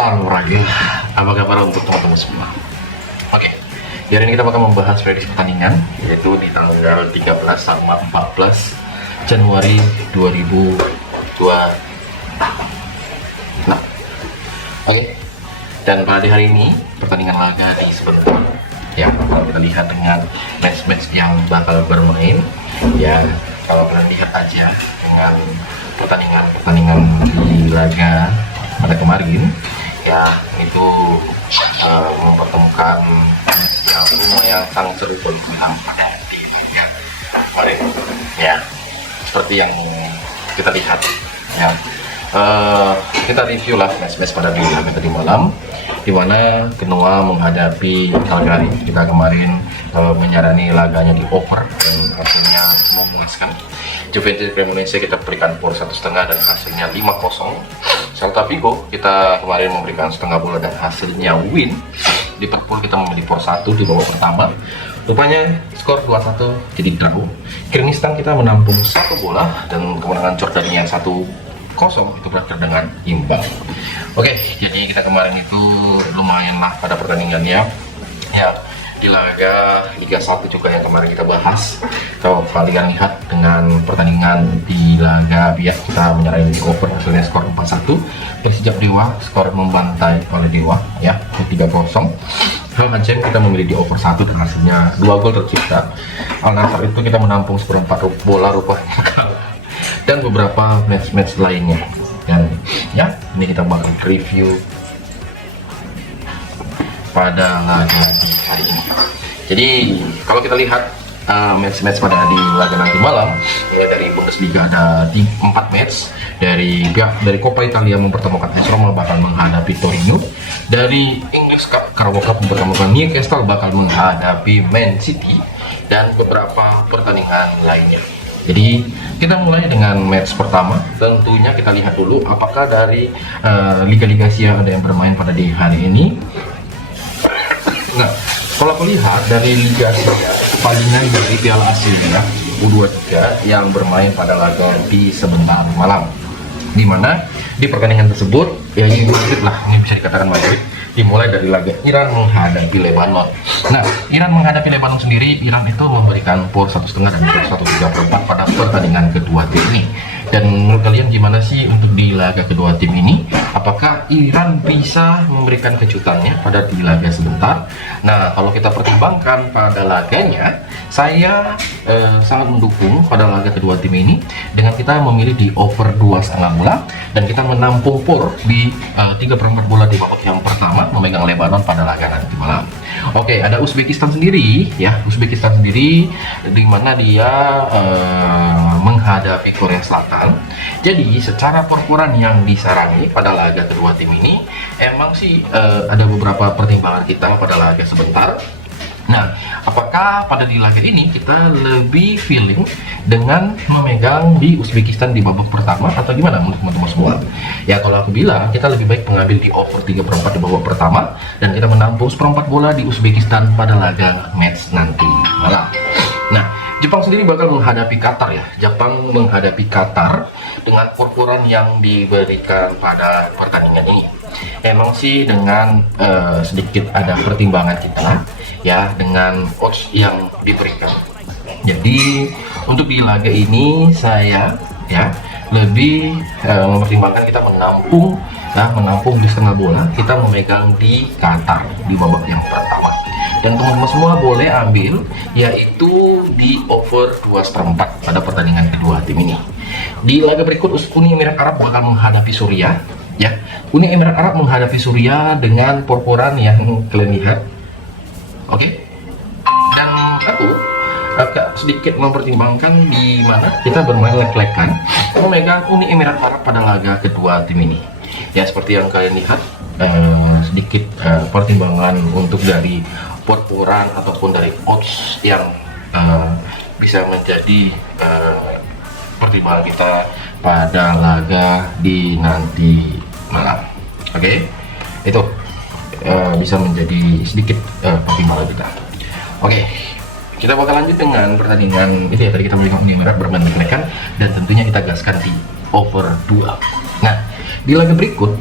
Samurai, apa kabar untuk teman-teman semua? Oke, di hari ini kita bakal membahas prediksi pertandingan, yaitu di tanggal 13 sama 14 Januari 2020. Nah, oke. Dan pada hari ini pertandingan laga di sebentar. Ya, kalau kita lihat dengan match-match yang bakal bermain, ya kalau kalian lihat aja dengan pertandingan di laga pada kemarin, ya itu mempertemukan yang lumayan sangat seru buat kemarin. Ya, seperti yang kita lihat, ya kita review lah match-match pada di laga tadi malam, di mana Genoa menghadapi Cagliari. Kita kemarin menyarani laganya di over dan hasilnya memuaskan. Juventus Cremonese kita berikan power 1,5 dan hasilnya 5-0. Celta Vigo kita kemarin memberikan setengah bola dan hasilnya win. Liverpool kita memilih power 1 di babak pertama, rupanya skor 2-1 jadi draw. Kyrgyzstan kita menampung 1 bola dan kemenangan Jordania 1-0 itu berakhir dengan imbang. Oke, jadi kita kemarin itu lumayan lah pada pertandingannya, ya di laga Liga 1 juga yang kemarin kita bahas. Kalau kalian lihat dengan pertandingan di laga bias kita menyerahin di over, hasilnya skor 4-1. Persijap Dewa skor membantai oleh Dewa, ya 3-0. Hal Aceh kita memilih di over 1 dan hasilnya 2 gol tercipta. Al Nassr itu kita menampung seperempat bola rupanya kalah, dan beberapa match-match lainnya. Dan ya, ini kita bakal review pada laga hari ini. Jadi kalau kita lihat match-match pada di laga nanti malam, ya dari Bundesliga ada 4 match. Dari Coppa Italia mempertemukan AS Roma bakal menghadapi Torino. Dari English Cup Carabao Cup mempertemukan Newcastle bakal menghadapi Man City, dan beberapa pertandingan lainnya. Jadi kita mulai dengan match pertama. Tentunya kita lihat dulu apakah dari liga-liga Asia ada yang bermain pada di hari ini. Nah, kalau aku lihat dari Liga Asia, palingan dari Piala Asia U23 yang bermain pada laga di sebentar malam, di mana di pertandingan tersebut ya Madrid lah, ini bisa dikatakan Madrid, dimulai dari laga Iran menghadapi Lebanon. Nah, Iran menghadapi Lebanon sendiri, Iran itu memberikan power 1,5 dan power 1,34 pada pertandingan kedua tim ini. Dan menurut kalian gimana sih untuk di laga kedua tim ini? Apakah Iran bisa memberikan kejutannya pada di laga sebentar? Nah, kalau kita pertimbangkan pada laganya, saya sangat mendukung pada laga kedua tim ini dengan kita memilih di over 2,5 bola dan kita menampung power di 3/4 bola di babak yang pertama memegang Lebanon pada laga nanti malam. Oke, ada Uzbekistan sendiri, ya Uzbekistan sendiri di mana dia menghadapi Korea Selatan. Jadi secara performa yang disarani pada laga kedua tim ini, emang sih ada beberapa pertimbangan kita pada laga sebentar. Nah, apakah pada di laga ini kita lebih feeling dengan memegang di Uzbekistan di babak pertama atau gimana menurut teman-teman semua? Ya kalau aku bilang kita lebih baik mengambil di over 3/4 di babak pertama dan kita menampung seperempat bola di Uzbekistan pada laga match nanti malam. Nah, Jepang sendiri bakal menghadapi Qatar, ya. Jepang menghadapi Qatar dengan performa yang diberikan pada pertandingan ini. Emang sih dengan sedikit ada pertimbangan kita, ya, dengan odds yang diberikan. Jadi untuk di laga ini saya ya lebih mempertimbangkan kita menampung di setengah bola, kita memegang di Qatar di babak yang pertama. Dan teman-teman semua boleh ambil yaitu di over 2,4 pada pertandingan kedua tim ini. Di laga berikut Uni Emirat Arab bakal menghadapi Suriah, ya. Uni Emirat Arab menghadapi Suriah dengan performa yang kalian lihat. Oke. Dan aku agak sedikit mempertimbangkan di mana kita bermain lek-lekan memegang Uni Emirat Arab pada laga kedua tim ini. Ya seperti yang kalian lihat, sedikit pertimbangan untuk dari perpuluhan ataupun dari odds yang bisa menjadi pertimbangan kita pada laga di nanti malam. Oke, itu bisa menjadi sedikit pertimbangan kita. Oke, kita bakal lanjut dengan pertandingan itu ya, tadi kita melihat Uni Emirat bermain lek-lekan dan tentunya kita gaskan di over 2. Nah, di laga berikut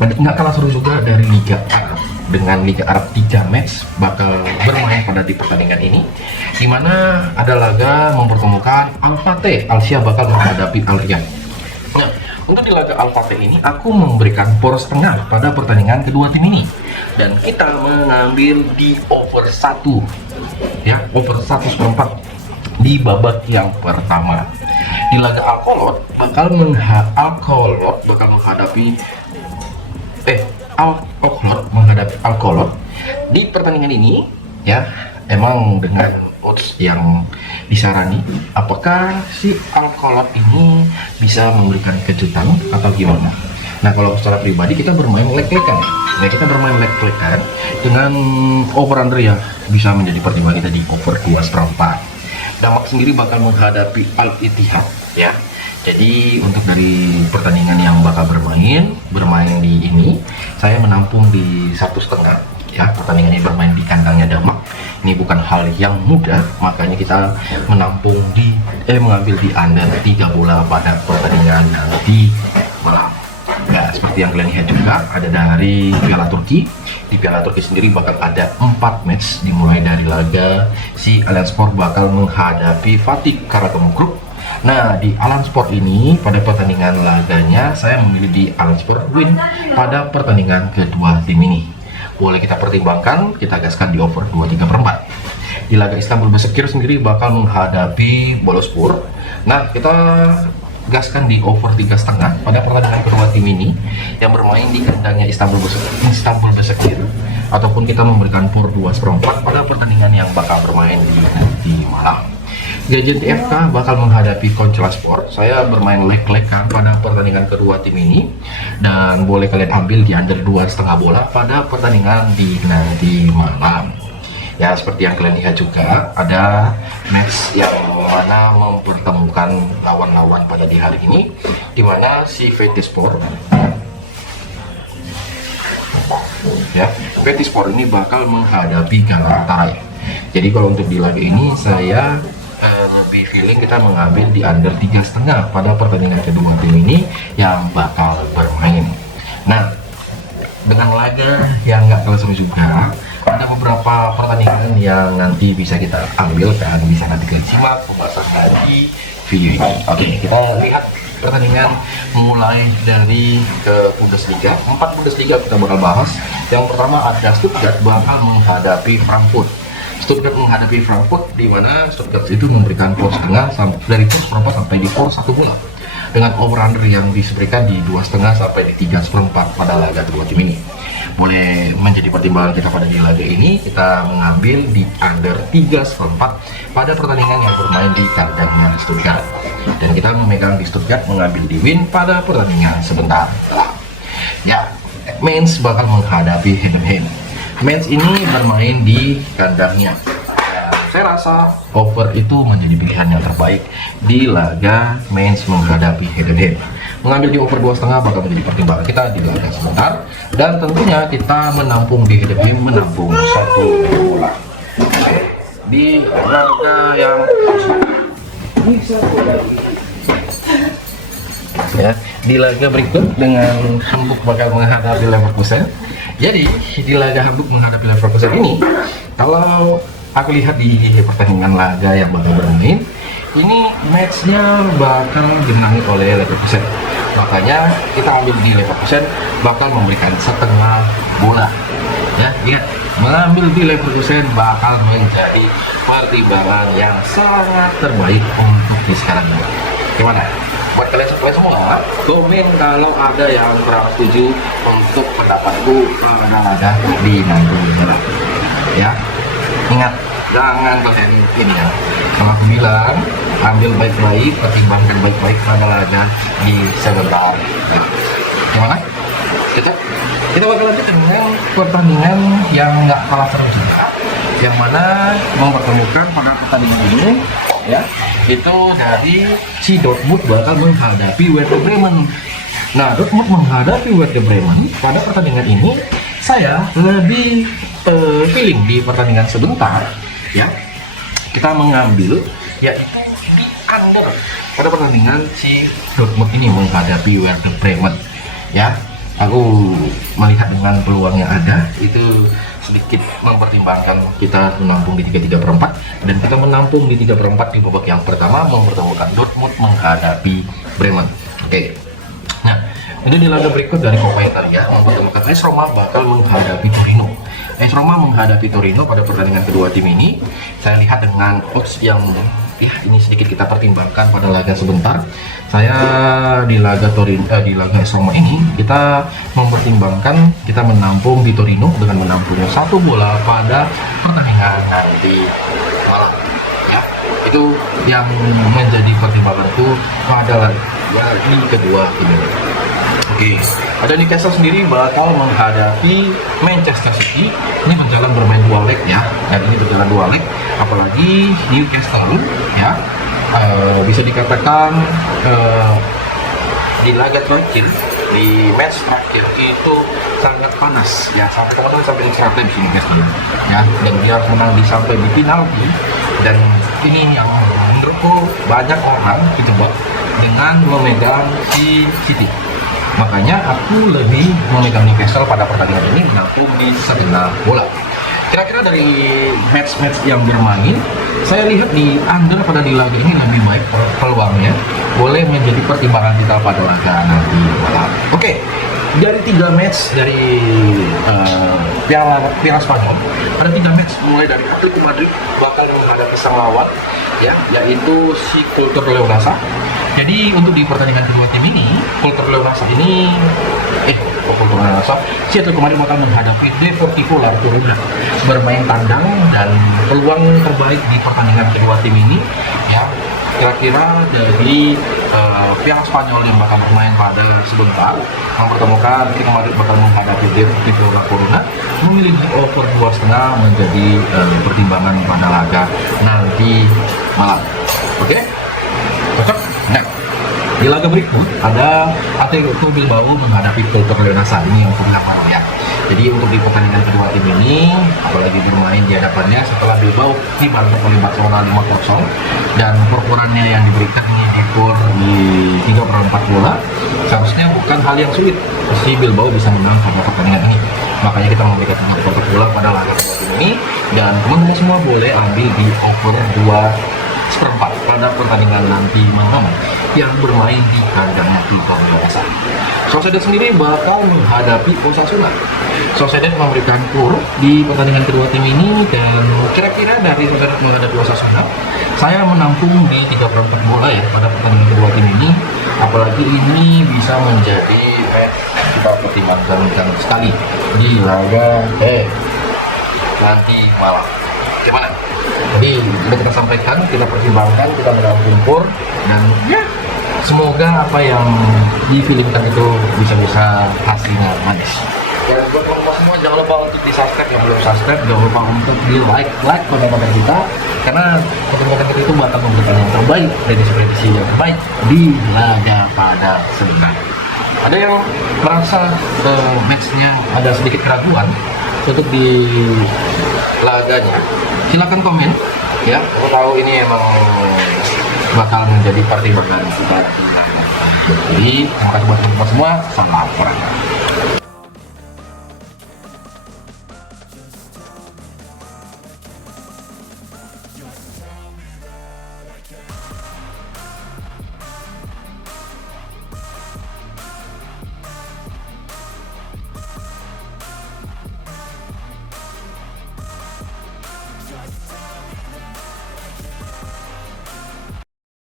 nggak kalah seru juga dari Liga Arab. Dengan Liga Arab 3 match bakal bermain pada di pertandingan ini, dimana ada laga mempertemukan Al-Fateh Al-Syah bakal menghadapi Al-Riyadh. Nah, untuk di laga Al-Fateh ini aku memberikan poros tengah pada pertandingan kedua tim ini, dan kita mengambil di over 1 ya, over 1/4 di babak yang pertama. Di laga Al-Kolot bakal menghadapi Al-Kolot menghadapi Al-Kolot. Di pertandingan ini ya, emang dengan odds yang disarani, apakah si Al-Kolot ini bisa memberikan kejutan atau gimana? Nah, kalau secara pribadi kita bermain leg-legan ya, kita bermain leg-legan dengan over under ya, bisa menjadi pertimbangan kita di over 2/4. Damak sendiri bakal menghadapi Al-Ittihad ya. Jadi untuk dari pertandingan yang bakal bermain di ini, saya menampung di 1,5 ya. Pertandingan ini bermain di kandangnya Damak. Ini bukan hal yang mudah, makanya kita mengambil di under 3 bola pada pertandingan nanti malam. Nah, seperti yang kalian lihat juga ada dari Piala Turki. Di Piala Turki sendiri bakal ada 4 match, dimulai dari laga si Alanyaspor bakal menghadapi Fatih Karagümrük. Nah, di Alanyaspor ini pada pertandingan laganya saya memilih di Alanyaspor win pada pertandingan kedua tim ini. Boleh kita pertimbangkan, kita gaskan di over 2/3. Di laga Istanbul Başakşehir sendiri bakal menghadapi Boluspor. Nah, kita gaskan di over 3,5 pada pertandingan kedua tim ini yang bermain di kandangnya Istanbul Başakşehir, ataupun kita memberikan for 2/4 pada pertandingan yang bakal bermain di malam. Gadget TFK bakal menghadapi Konçelospor. Saya bermain leg-legan pada pertandingan kedua tim ini, dan boleh kalian ambil di under 2,5 bola pada pertandingan di nanti malam. Ya, seperti yang kalian lihat juga ada match yang mana mempertemukan lawan-lawan pada di hari ini, di mana si Fethispor ya, Fethispor ini bakal menghadapi Galatasaray. Jadi kalau untuk di laga ini saya lebih feeling kita mengambil di under 3,5 pada pertandingan kedua tim ini yang bakal bermain. Nah, dengan laga yang nggak kalah seru juga, ada beberapa pertandingan yang nanti bisa kita ambil dan bisa nanti kalian simak pembahasan di video ini. Oke, kita lihat pertandingan mulai dari ke Bundesliga. 4 Bundesliga kita bakal bahas. Yang pertama ada Stuttgart bakal menghadapi Frankfurt. Stuttgart menghadapi Frankfurt, di mana Stuttgart itu memberikan poros tengah dari poros 4 sampai di poros 1 bola, dengan over under yang diberikan di 2,5 sampai di 3/4 pada laga kedua tim ini. Boleh menjadi pertimbangan kita pada di laga ini, kita mengambil di under 3/4 pada pertandingan yang bermain di kandangnya Stuttgart, dan kita memegang di Stuttgart mengambil di win pada pertandingan sebentar. Ya, Mainz bakal menghadapi Heidenheim. Mainz ini bermain di kandangnya. Saya rasa over itu menjadi pilihan yang terbaik di laga Mainz menghadapi Heidenheim. Mengambil di over 2,5 bakal menjadi pertimbangan kita di laga sebentar, dan tentunya kita menampung di Heidenheim, menampung 1 bola. Di laga yang ya, di laga berikut dengan Hamburg bakal menghadapi Leverkusen. Jadi di laga Hamburg menghadapi Leverkusen ini, kalau aku lihat di pertandingan laga yang bakal bermain ini, matchnya bakal dimenangi oleh Leverkusen. Makanya kita ambil di Leverkusen bakal memberikan 1/2 bola. Ya, lihat, mengambil di Leverkusen bakal menjadi pertimbangan yang sangat terbaik untuk di sekarang ini. Gimana? Buat kalian semua, komen kalau ada yang kurang setuju untuk pendapatku pada laga di nanti ya. Ingat, jangan kalian ini ya, kalau aku bilang ambil baik-baik, pertimbangkan baik-baik pada laga di sebentar ya. Gimana? Kita bakal lanjut dengan pertandingan yang nggak kalah seru juga, yang mana mempertemukan pada pertandingan ini ya, itu dari si Dortmund bakal menghadapi Werder Bremen. Nah, Dortmund menghadapi Werder Bremen pada pertandingan ini, saya lebih feeling di pertandingan sebentar ya, kita mengambil yaitu di under pada pertandingan si Dortmund ini menghadapi Werder Bremen ya. aku melihat dengan peluang yang ada itu sedikit mempertimbangkan kita menampung di 3/4 dan kita menampung di 3/4 di babak yang pertama mempertemukan Dortmund menghadapi Bremen. Oke. Nah, ini di laga berikut dari Coppa Italia mempertemukan AS Roma bakal menghadapi Torino. AS Roma menghadapi Torino pada pertandingan kedua tim ini. Saya lihat dengan odds yang ya ini sedikit kita pertimbangkan pada laga sebentar. Saya di laga di laga AS Roma ini kita mempertimbangkan kita menampung di Torino dengan menampungnya 1 bola pada pertandingan nanti malam. Ya, itu yang menjadi pertimbanganku adalah ya di kedua tim ini. Oke, ada Newcastle sendiri bakal menghadapi Manchester City. Ini berjalan bermain 2 leg ya. Dan ini berjalan 2 leg. Apalagi Newcastle ya bisa dikatakan di laga terakhir, di match terakhir itu sangat panas ya, sampai teman-teman sampai extra time sini guys ya, dan dia harus menang sampai di penalti. Dan ini yang menurutku banyak orang kejebak dengan memegang si City. Makanya aku lebih memegang Newcastle pada pertandingan ini menampung di 1,5 bola. Kira-kira dari match-match yang bermain, saya lihat di under pada di laga ini lebih baik peluangnya. Boleh menjadi pertimbangan kita pada laga nanti malam. Oke, dari 3 match dari Piala Spanyol, ada 3 match mulai dari Atletico Madrid bakal menghadapi sang lawan ya, yaitu si Cultural Leonasa. Jadi untuk di pertandingan kedua tim ini, Cultural Leonasa ini si Atletico Madrid bakal menghadapi Deportivo La Coruña, bermain tandang, dan peluang terbaik di pertandingan kedua tim ini ya kira-kira dari Piala Spanyol yang bakal bermain pada sebentar mempertemukan Atletico Madrid bakal menghadapi Deportivo La Coruña, memiliki over 2,5 menjadi pertimbangan pada laga nanti malam. Oke? Cocok? Nah, di laga berikut ada Atletico Bilbao menghadapi Cultural Leonasa. Ini yang punya ya. Jadi untuk di pertandingan kedua tim ini, apalagi bermain di hadapannya setelah Bilbao dibantu oleh Barcelona 5-0 dan perkurannya yang diberikan ini di 3/4 bola, seharusnya bukan hal yang sulit si Bilbao bisa menang pada pertandingan ini. Makanya kita memberikan 3/4 bola pada laga kedua tim ini, dan teman-teman semua boleh ambil di over 2/4 pada pertandingan nanti malam yang bermain di kandangnya Cultural Leonasa. Sociedad sendiri bakal menghadapi Osasuna. Sociedad memberikan kur di pertandingan kedua tim ini, dan kira-kira dari Sociedad menghadapi Osasuna, saya menampung di 3/4 bola ya pada pertandingan kedua tim ini. Apalagi ini bisa menjadi kita pertimbangkan sekali di laga nanti malam. Gimana? Jadi sudah kita sampaikan, kita pertimbangkan, kita menampung kur, dan ya semoga apa yang difilmkan itu bisa hasilnya manis. Dan buat teman-teman semua jangan lupa untuk di subscribe, yang belum subscribe jangan lupa untuk di like konten-konten kita, karena konten-konten kita itu bakal memberikan yang terbaik dan prediksi yang terbaik di laga pada sebentar. Ada yang merasa matchnya ada sedikit keraguan untuk di laganya, silakan komen ya. Aku tahu ini emang bakal menjadi pertimbangan kita di laga. Jadi terima kasih buat teman-teman semua, selamat.